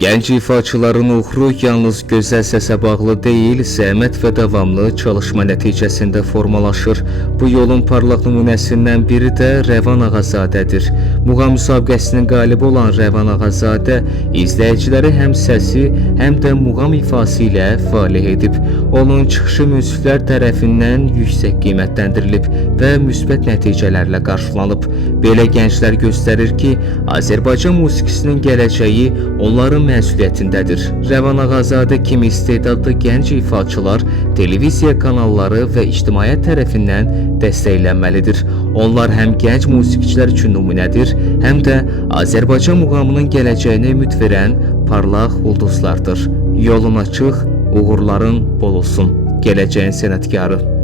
Gənc ifaçıların uğuru yalnız gözəl səsə bağlı deyil, zəhmət və davamlı çalışma nəticəsində formalaşır. Bu yolun parlaq nümunəsindən biri də Rəvan Ağazadədir. Muğam müsabiqəsinin qalibi olan Rəvan Ağazadə izləyiciləri həm səsi, həm də muğam ifası ilə fəlih edib. Onun çıxışı münsiflər tərəfindən yüksək qiymətləndirilib və müsbət nəticələrlə qarşılanıb. Belə gənclər göstərir ki, Azərbaycan musiqisinin gələcəyi onların məsuliyyətindədir. Rəvan Ağazadə kimi istedadlı gənc ifaçılar televiziya kanalları və ictimaiyyət tərəfindən dəstəklənməlidir. Onlar həm gənc musiqiçilər üçün nümunədir, həm də Azərbaycan muğamının gələcəyinə ümid verən parlaq ulduzlardır. Yolun açıq, uğurların bol olsun. Gələcəyin sənətkarı.